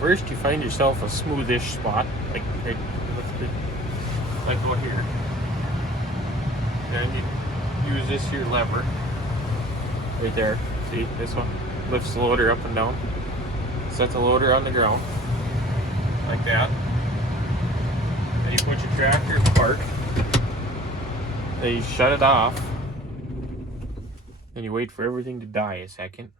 First, you find yourself a smoothish spot, like right, like go here. Then you use this here lever, right there. See, this one lifts the loader up and down. Set the loader on the ground, like that. Then you put your tractor in park. Then you shut it off. Then you wait for everything to die a second.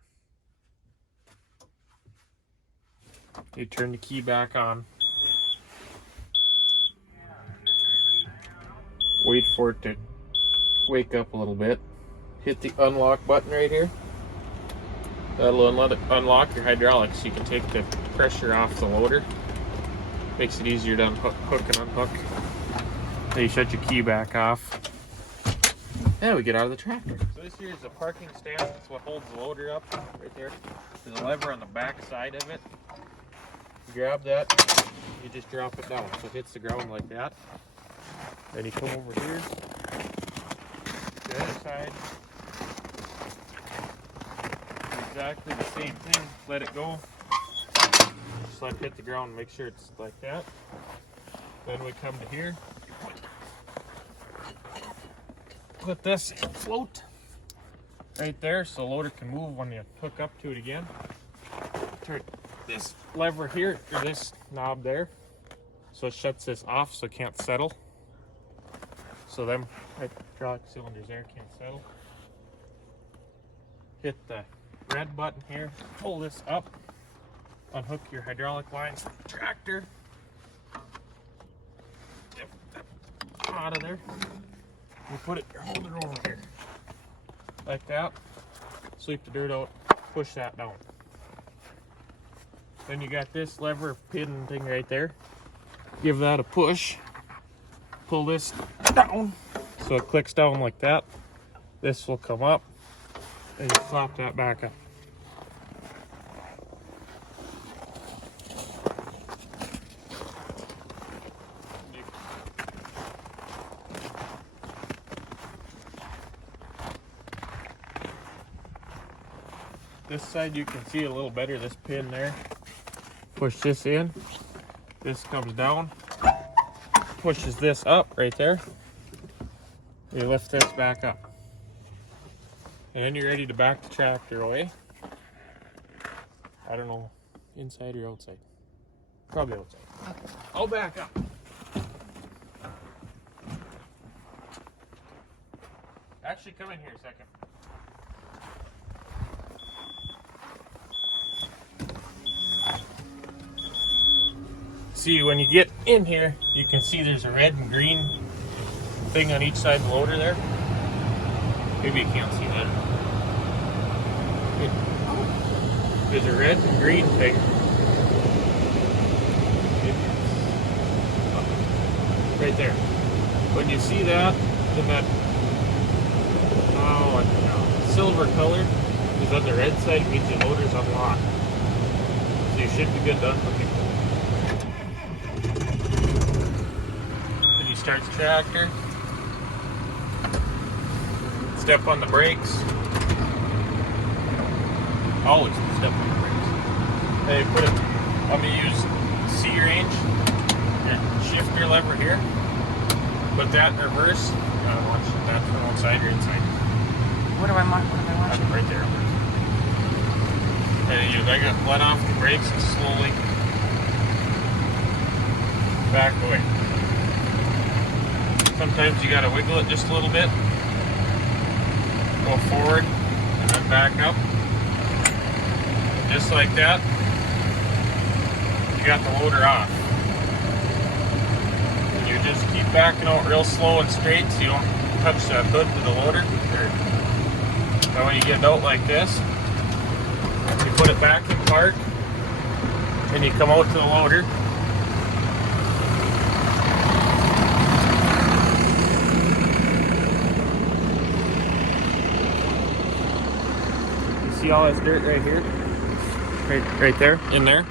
You turn the key back on. Wait for it to wake up a little bit. Hit the unlock button right here. That'll unlock your hydraulics so you can take the pressure off the loader. Makes it easier to hook and unhook. Then you shut your key back off. Then we get out of the tractor. So this here is a parking stand. That's what holds the loader up right there. There's a lever on the back side of it. You grab that, you just drop it down. So it hits the ground like that. Then you come over here, the other side. Exactly the same thing. Let it go. Just let it hit the ground and make sure it's like that. Then we come to here. Put this float right there so the loader can move when you hook up to it again. Turn this lever here, or this knob there, so it shuts this off so it can't settle. So them hydraulic cylinders there can't settle. Hit the red button here, pull this up, unhook your hydraulic lines from the tractor. Get that out of there. You put it, hold it over here, like that. Sweep the dirt out, push that down. Then you got this lever pin thing right there. Give that a push. Pull this down, so it clicks down like that. This will come up, and you flop that back up. This side you can see a little better, this pin there. Push this in, this comes down, pushes this up right there. You lift this back up. And then you're ready to back the tractor away. I don't know, inside or outside? Probably outside. Okay. I'll back up. Actually, come in here a second. See, when you get in here, you can see there's a red and green thing on each side of the loader there. Maybe you can't see that. There's a red and green thing. Right there. When you see that, then that silver color is on the red side, it means the loader's unlocked. So you should be good to unhook it. Start the tractor, step on the brakes, always step on the brakes. Then you put it, I'm going to use C range, and shift your lever here, put that in reverse, watch that from outside or inside. What am I watching? Right there. And you let off the brakes and slowly back away. Sometimes you gotta wiggle it just a little bit. Go forward and then back up. Just like that. You got the loader off. And you just keep backing out real slow and straight so you don't touch that hood with the loader. Now when you get it out like this, you put it back in park and you come out to the loader. See all this dirt right here? Right there, in there.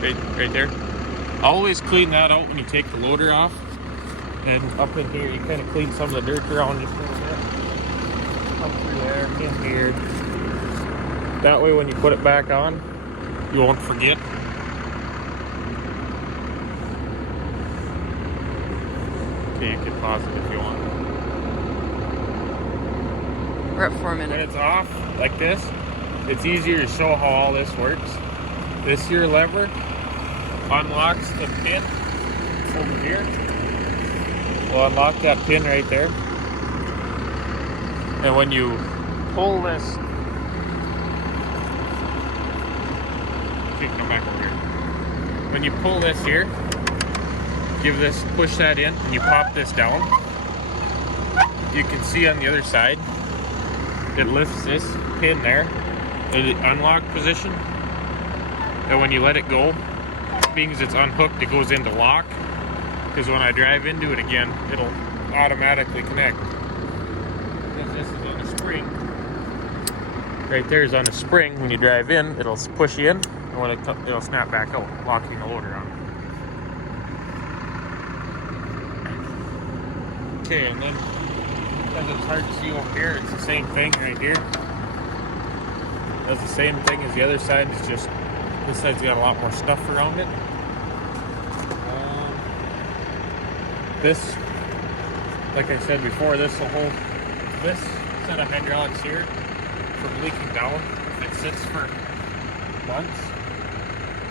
Right there. Always clean that out when you take the loader off. And up in here, you kind of clean some of the dirt around just a little bit. Up through there, in here. That way when you put it back on, You won't forget. Okay, you can pause it if you want. We're at 4 When minutes. it's off like this, it's easier to show how all this works. This here lever unlocks the pin over here. We'll unlock that pin right there. And when you pull this, okay, come back over here. When you pull this here, push that in, and you pop this down. You can see on the other side, it lifts this pin there, the unlock position. And when you let it go, being as it's unhooked, it goes into lock. Because when I drive into it again, it'll automatically connect. Because this is on a spring. Right there is on a spring. When you drive in, it'll push you in, and when it'll snap back out, locking the loader on. Okay, and then because it's hard to see over here, it's the same thing right here. Does the same thing as the other side. It's just this side's got a lot more stuff around it. This, like I said before, this will hold this set of hydraulics here from leaking down. If it sits for months,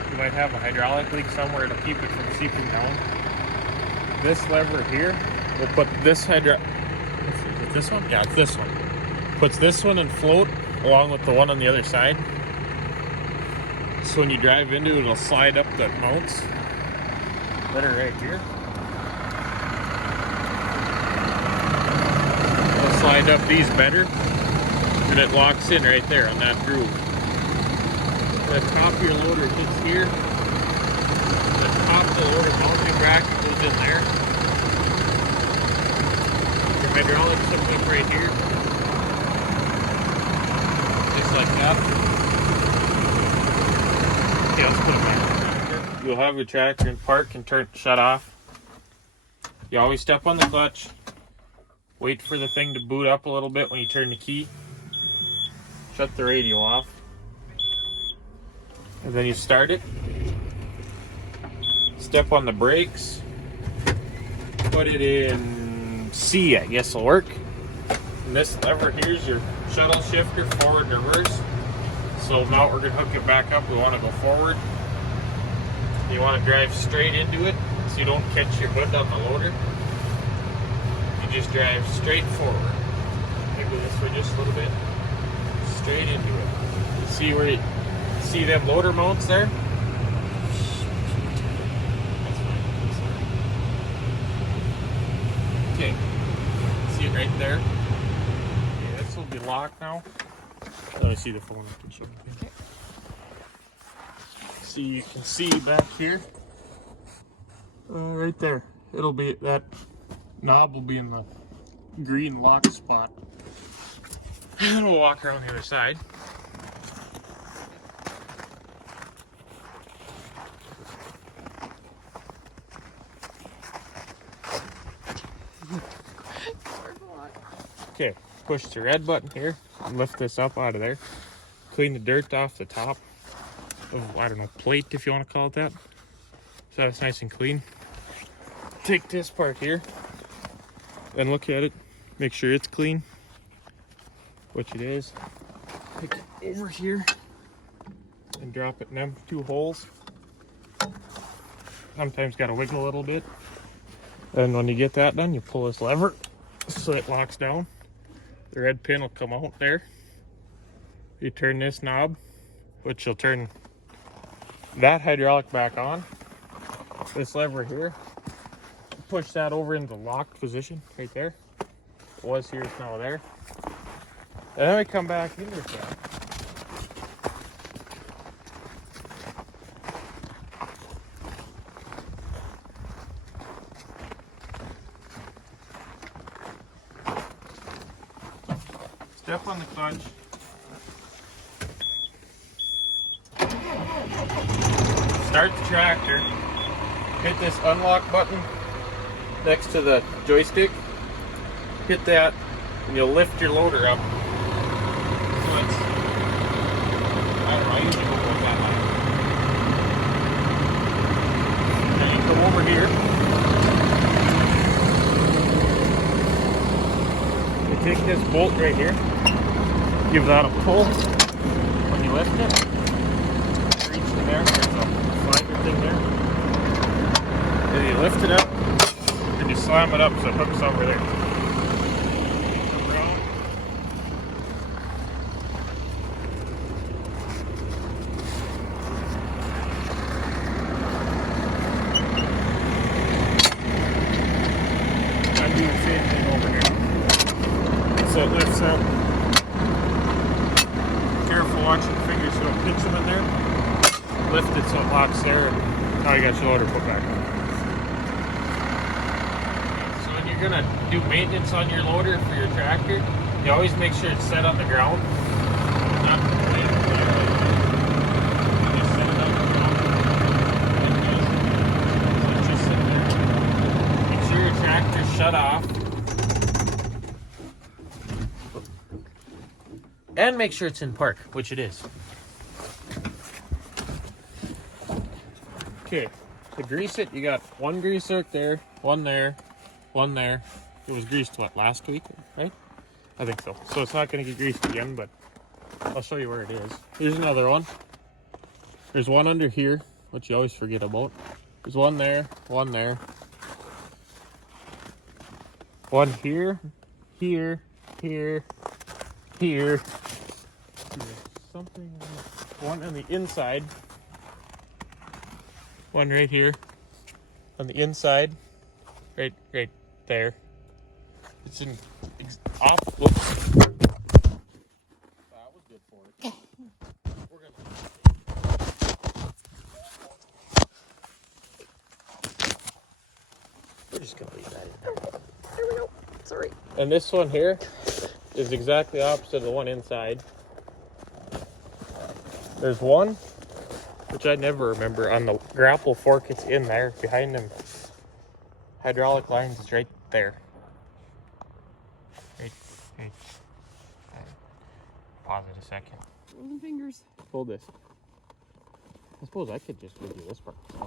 you might have a hydraulic leak somewhere to keep it from seeping down. This lever here will put this is it this one? Yeah, it's this one. Puts this one in float along with the one on the other side. So when you drive into it, it'll slide up the mounts that are right here. It'll slide up these better, and it locks in right there on that groove. The top of your loader hits here. The top of the loader mounting bracket goes in there. Your hydraulics hooked up right here. Just like that. Okay, let's put it back. You'll have your tractor in park and shut off. You always step on the clutch. Wait for the thing to boot up a little bit when you turn the key. Shut the radio off. And then you start it. Step on the brakes. Put it in C, I guess will work. And this lever here is your shuttle shifter, forward and reverse. So now we're going to hook it back up. We want to go forward. You want to drive straight into it so you don't catch your hood on the loader. You just drive straight forward. Maybe go this way just a little bit. Straight into it. You see where you see them loader mounts there? That's fine. Okay. See it right there? Okay, this will be locked now. Let me see the phone. Okay. See, you can see back here. Right there. It'll be, that knob will be in the green lock spot. And we'll walk around the other side. Okay, push the red button here and lift this up out of there. Clean the dirt off the top of, I don't know, plate if you want to call it that. So that's nice and clean. Take this part here and look at it. Make sure it's clean, which it is. Pick it over here and drop it in them two holes. Sometimes got to wiggle a little bit. And when you get that done, you pull this lever so it locks down. The red pin will come out there. You turn this knob, which will turn that hydraulic back on. This lever here, push that over into the locked position right there. It was here, it's now there. And then we come back in with that. Step on the clutch. Start the tractor. Hit this unlock button next to the joystick. Hit that and you'll lift your loader up. So it's, I don't know, I usually go about that high. come over here. You take this bolt right here, give that a pull. When you lift it, reach in there, there's a slider thing there. Then you lift it up, and you slam it up so it hooks over there. Do the same thing over here. So it lifts up. Careful watching your fingers so don't pinch them in there. Lift it so it locks there, and now you got your loader put back on. So when you're gonna do maintenance on your loader for your tractor, you always make sure it's set on the ground. Not completely clear. You just set it on the ground. So it's just sitting there. Make sure your tractor's shut off. And make sure it's in park, which it is. Okay, to grease it, you got one grease zerk there, one there, one there. It was greased, what, last week, right? I think so. So it's not going to get greased again, but I'll show you where it is. Here's another one. There's one under here, which you always forget about. There's one there, one there. One here, here, here, here. Something. One on the inside. One right here. On the inside. Right there. It's in off. Whoops. That was good for it. We're just gonna leave that in there. There we go. Sorry. And this one here is exactly opposite of the one inside. There's one, which I never remember, on the grapple fork. It's in there behind them. Hydraulic lines is right there. Right. Pause it a second. Frozen fingers. Hold this. I suppose I could just give you this part. Yeah,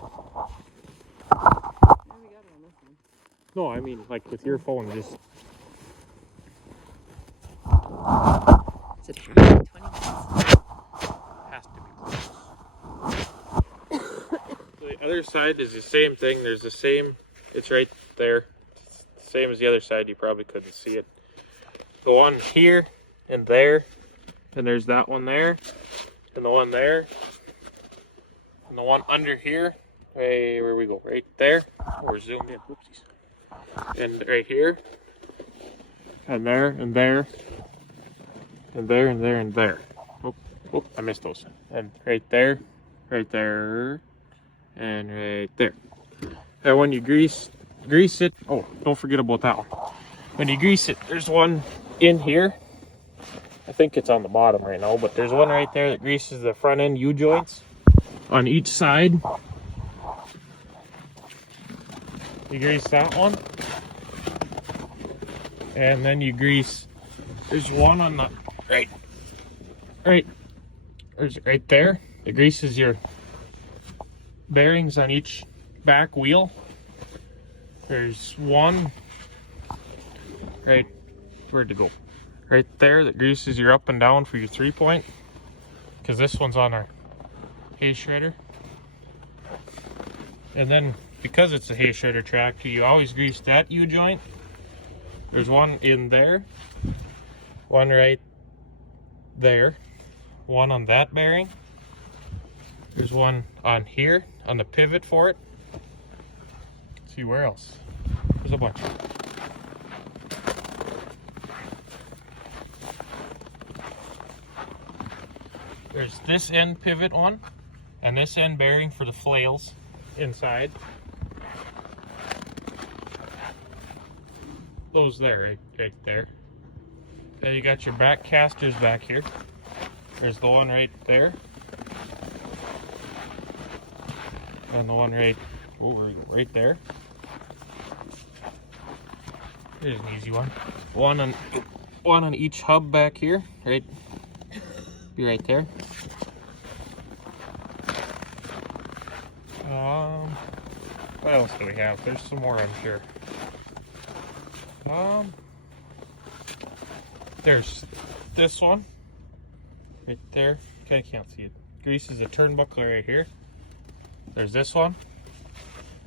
we got it on this one. No, I mean like with your phone, just. Is it 20 minutes? Has to be close. The other side is the same thing. There's the same. It's right there. It's the same as the other side. You probably couldn't see it. The one here and there, and there's that one there, and the one there, and the one under here. Hey, where we go? Right there. We're zoomed in. Whoopsies. And right here, and there, and there, and there, and there, and there. Oh, I missed those. And right there, and right there. And when you grease it, oh, don't forget about that one. When you grease it, there's one in here. I think it's on the bottom right now, but there's one right there that greases the front end U-joints on each side. You grease that one. And then you grease, there's one on the right there. It greases your bearings on each back wheel. There's one right, where'd it go? Right there that greases your up and down for your 3-point. Because this one's on our hay shredder. And then because it's a hay shredder tractor, you always grease that U-joint. There's one in there, one right there, one on that bearing. There's one on here, on the pivot for it. Let's see where else. There's a bunch. There's this end pivot one, and this end bearing for the flails inside. Those there, right there. Then you got your back casters back here. There's the one right there. And the one right over right there. Here's an easy one. One on each hub back here, right? Be right there. What else do we have? There's some more, I'm sure. There's this one right there. Okay, I can't see it. Greases the turnbuckle right here. There's this one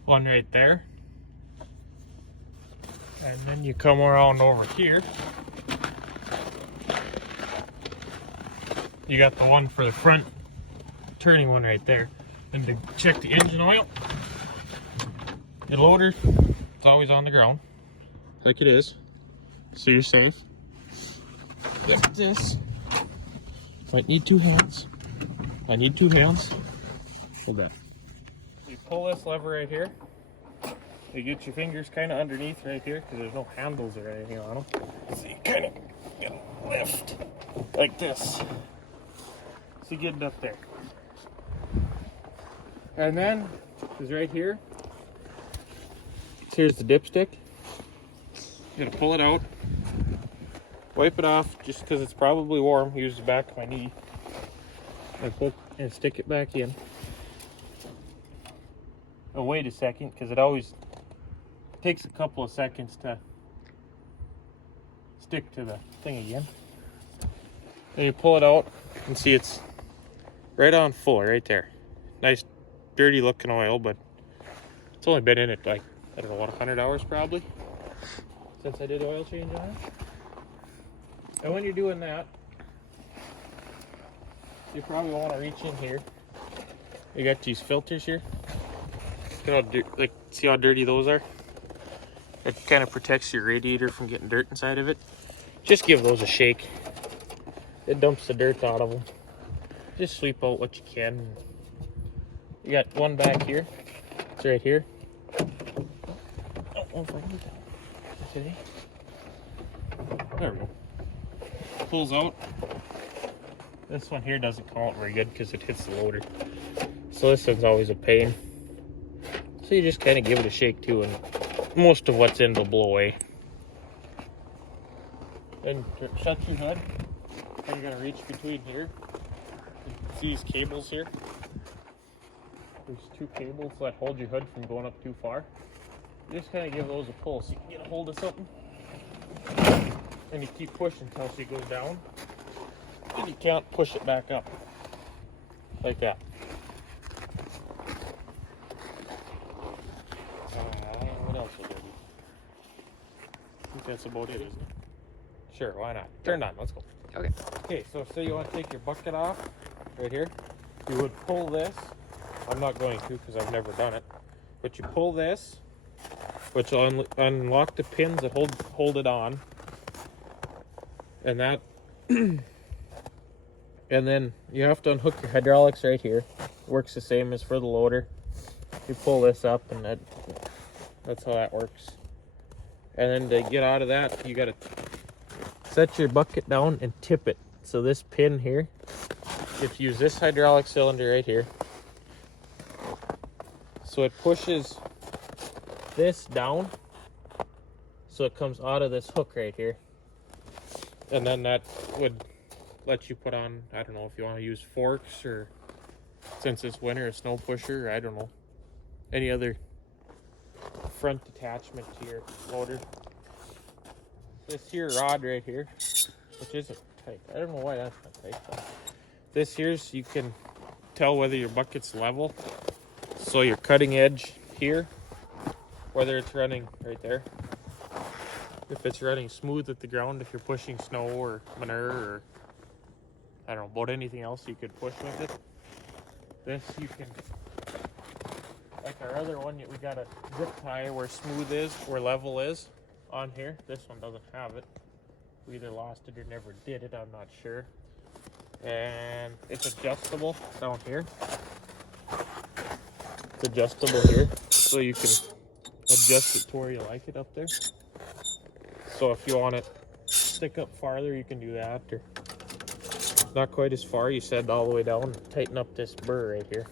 right there, and then you come around over here. You got the one for the front turning one right there. And to check the engine oil, the loader is always on the ground, like it is, so you're safe. Get this. Might need two hands. I need two hands. Hold that. You pull this lever right here. You get your fingers kind of underneath right here because there's no handles or anything on them. So you kind of get a lift like this. So you get it up there. And then is right here. Here's the dipstick. I'm gonna pull it out, wipe it off just because it's probably warm. Use the back of my knee. And stick it back in. Oh, wait a second, because it always takes a couple of seconds to stick to the thing again. Then you pull it out and see it's right on full right there. Nice dirty looking oil, but it's only been in it like, I don't know what, 100 hours probably since I did oil change on it. And when you're doing that, you probably want to reach in here. You got these filters here. Look how like, see how dirty those are? It kind of protects your radiator from getting dirt inside of it. Just give those a shake. It dumps the dirt out of them. Just sweep out what you can. You got one back here. It's right here. Oh, if I need that today. There we go. Pulls out. This one here doesn't come out very good because it hits the loader. So this one's always a pain. So you just kind of give it a shake too, and most of what's in will blow away. Then shut your hood. And you're gonna reach between here. See these cables here? There's two cables that hold your hood from going up too far. You just kind of give those a pull so you can get a hold of something. And you keep pushing until she goes down. And you can't push it back up. Like that. What else will there be? I think that's about it, isn't it? Sure, why not? Turn it on, let's go. Okay. Okay, so say you want to take your bucket off, right here. You would pull this. I'm not going to because I've never done it. But you pull this, which will unlock the pins that hold it on. And that... And then you have to unhook your hydraulics right here. Works the same as for the loader. You pull this up and that's how that works. And then to get out of that, you gotta set your bucket down and tip it. So this pin here, you have to use this hydraulic cylinder right here. So it pushes this down so it comes out of this hook right here. And then that would let you put on, I don't know if you want to use forks or, since it's winter, a snow pusher, or I don't know, any other front attachment to your loader. This here rod right here, which isn't tight, I don't know why that's not tight, but this here's, you can tell whether your bucket's level. So your cutting edge here, whether it's running right there, if it's running smooth at the ground, if you're pushing snow or manure or I don't know, about anything else you could push with it. This you can, like our other one, we got a zip tie where smooth is, where level is on here. This one doesn't have it. We either lost it or never did it, I'm not sure. And it's adjustable down here. It's adjustable here, so you can adjust it to where you like it up there. So if you want it to stick up farther, you can do that, or not quite as far, you set it all the way down and tighten up this burr right here.